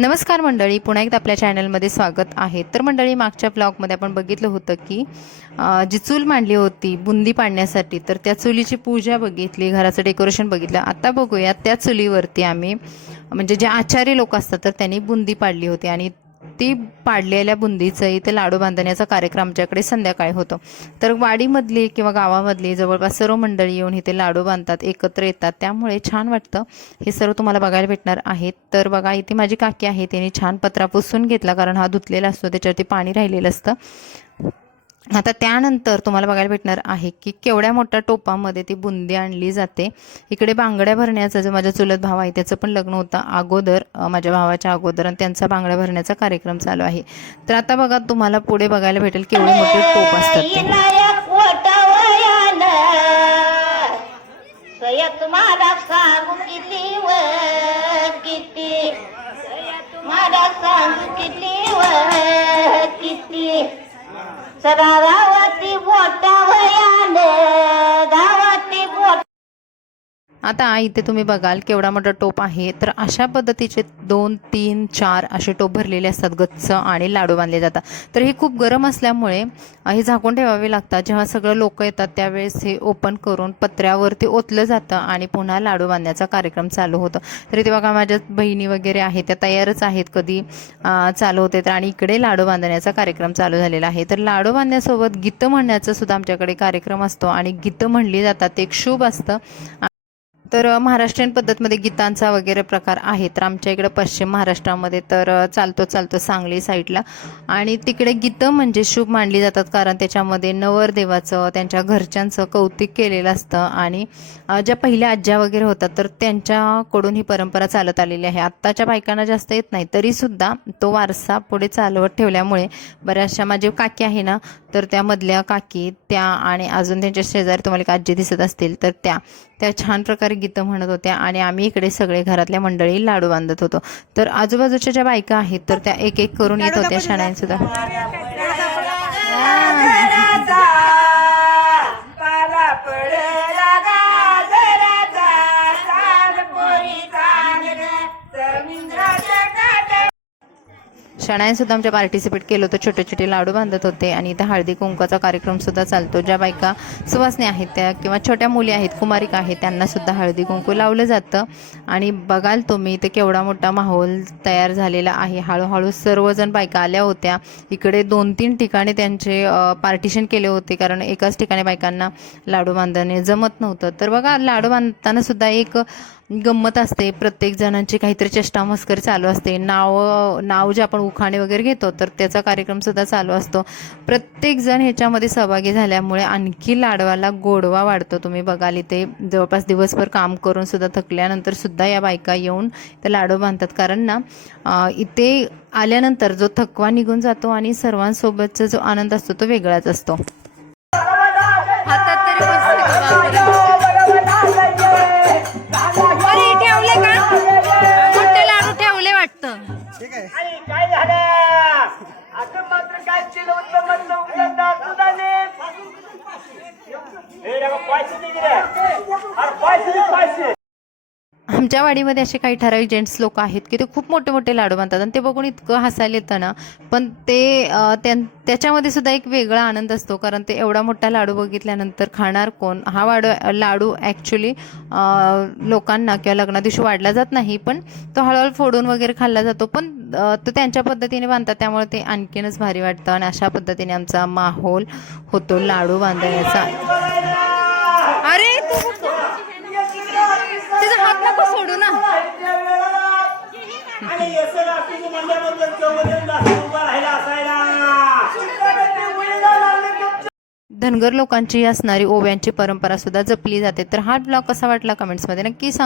नमस्कार मंडळी, पुन्हा एकदा आपल्या चॅनलमध्ये स्वागत आहे. तर मंडळी, मागच्या ब्लॉगमध्ये आपण बघितलं होतं की जी चूल मांडली होती बुंदी पाडण्यासाठी, तर त्या चुलीची पूजा बघितली, घराचं डेकोरेशन बघितलं. आता बघूया त्या चुलीवरती आम्ही म्हणजे जे आचारी लोक असतात तर त्यांनी बुंदी पाडली होती आणि ती पाडलेल्या बुंदीचं इथे लाडू बांधण्याचा कार्यक्रम आमच्याकडे संध्याकाळी होतो. तर वाडीमधली किंवा गावामधली जवळपास सर्व मंडळी येऊन इथे लाडू बांधतात, एकत्र येतात, त्यामुळे छान वाटतं. हे सर्व तुम्हाला बघायला भेटणार आहेत. तर बघा, इथे माझी काकी आहे, तिने छान पत्रा पुसून घेतला, कारण हा धुतलेला असतो, त्याच्यावरती पाणी राहिलेलं असतं. आता त्यानंतर तुम्हाला बघायला भेटणार आहे की केवढ्या मोठ्या टोपामध्ये ती बुंदी आणली जाते. इकडे बांगड्या भरण्याचा जो माझा चुलत भाव आहे त्याचं पण लग्न होतं अगोदर, माझ्या भावाच्या अगोदर, आणि त्यांचा बांगड्या भरण्याचा कार्यक्रम चालू आहे. तर आता बघा, तुम्हाला पुढे बघायला भेटेल केवढे मोठे टोप असतात ते. गावाती बोटा वयाने गावाती बोट. आता इथे तुम्ही बघाल केवढा मोठा टोप आहे. तर अशा पद्धतीचे 2, 3, 4 असे टोप भरलेले असतात गच्च, आणि लाडू बांधले जातात. तर हे खूप गरम असल्यामुळे हे झाकून ठेवावे लागतात. जेव्हा सगळं लोक येतात त्यावेळेस हे ओपन करून पत्र्यावरती ओतलं जातं आणि पुन्हा लाडू बांधण्याचा कार्यक्रम चालू होतो. तर इथे बघा, माझ्या बहिणी वगैरे आहेत त्या तयारच आहेत, कधी चालू होते. तर आणि इकडे लाडू बांधण्याचा कार्यक्रम चालू झालेला आहे. तर लाडू बांधण्यासोबत गीतं म्हणण्याचा सुद्धा आमच्याकडे कार्यक्रम असतो आणि गीतं म्हणली जातात, ते एक शुभ असतं. तर महाराष्ट्रीयन पद्धतमध्ये गीतांचा वगैरे प्रकार आहे. तर आमच्या इकडे पश्चिम महाराष्ट्रामध्ये तर चालतो सांगली साईडला, आणि तिकडे गीतं म्हणजे शुभ मानली जातात, कारण त्याच्यामध्ये नवरदेवाचं, त्यांच्या घरच्यांचं कौतुक केलेलं असतं. आणि ज्या पहिल्या आज्या वगैरे होतात तर त्यांच्याकडून ही परंपरा चालत आलेली आहे. आत्ताच्या बायकांना जास्त येत नाही, तरीसुद्धा तो वारसा पुढे चालवत ठेवल्यामुळे बऱ्याचशा, माझे काकी आहे ना, तर त्यामधल्या काकी त्या, आणि अजून त्यांच्या शेजारी तुम्हाला एक आजी दिसत असतील, तर त्या छान प्रकारे गीतं म्हणत होत्या आणि आम्ही इकडे सगळे घरातल्या मंडळी लाडू बांधत होतो. तर आजूबाजूच्या ज्या बायका आहेत तर त्या एक एक करून येत होत्या शाळांसुद्धा. शाळांसुद्धा आमच्या पार्टिसिपेट केलं होतं, छोटे छोटे लाडू बांधत होते. आणि इथं हळदी कुंकाचा कार्यक्रमसुद्धा चालतो. ज्या बायका सुवासनी आहेत त्या किंवा छोट्या मुली आहेत, कुमारिका आहेत, त्यांनासुद्धा हळदी कुंकू लावलं जातं. आणि बघाल तुम्ही इथे केवढा मोठा माहोल तयार झालेला आहे. हळूहळू सर्वजण बायका आल्या होत्या. इकडे 2-3 ठिकाणी त्यांचे पार्टिशन केले होते, कारण एकाच ठिकाणी बायकांना लाडू बांधणे जमत नव्हतं. तर बघा, लाडू बांधताना सुद्धा एक गंमत असते, प्रत्येक जणांची काहीतरी चेष्टा मस्करी चालू असते. नाव जे आपण उखाणे वगैरे घेतो तर त्याचा कार्यक्रमसुद्धा चालू असतो. प्रत्येक जण ह्याच्यामध्ये सहभागी झाल्यामुळे आणखी लाडवाला गोडवा वाढतो. तुम्ही बघाल, इथे जवळपास दिवसभर काम करून सुद्धा थकल्यानंतर सुद्धा या बायका येऊन ते लाडू बांधतात, कारण ना इथे आल्यानंतर जो थकवा निघून जातो आणि सर्वांसोबतचा जो आनंद असतो तो वेगळाच असतो. हातात तरी ठेवले का, मोठे लाडू ठेवले वाटतं. आणि काय झालं असं मात्र काय केलं होतं म्हणलं पैसे. आमच्या वाडीमध्ये असे काही ठराविक जेंट्स लोक आहेत की ते खूप मोठे मोठे लाडू बांधतात आणि ते बघून इतकं हसायला येतं ना. पण ते त्याच्यामध्ये सुद्धा एक वेगळा आनंद असतो, कारण ते एवढा मोठा लाडू बघितल्यानंतर खाणार कोण? हा लाडू ॲक्च्युली लोकांना किंवा लग्ना दिवशी वाढला जात नाही, पण तो हळूहळू फोडून वगैरे खाल्ला जातो. पण तो त्यांच्या पद्धतीने बांधतात, त्यामुळे ते आणखीनच भारी वाटतं. आणि अशा पद्धतीने आमचा माहोल होतो लाडू बांधण्याचा. अरे तुझा हात नको सोडू ना. धनगर लोकांची असणारी ओव्यांची परंपरा सुद्धा जपली जाते. तर हा ब्लॉग कसा वाटला कमेंट्समध्ये नक्की सांगा.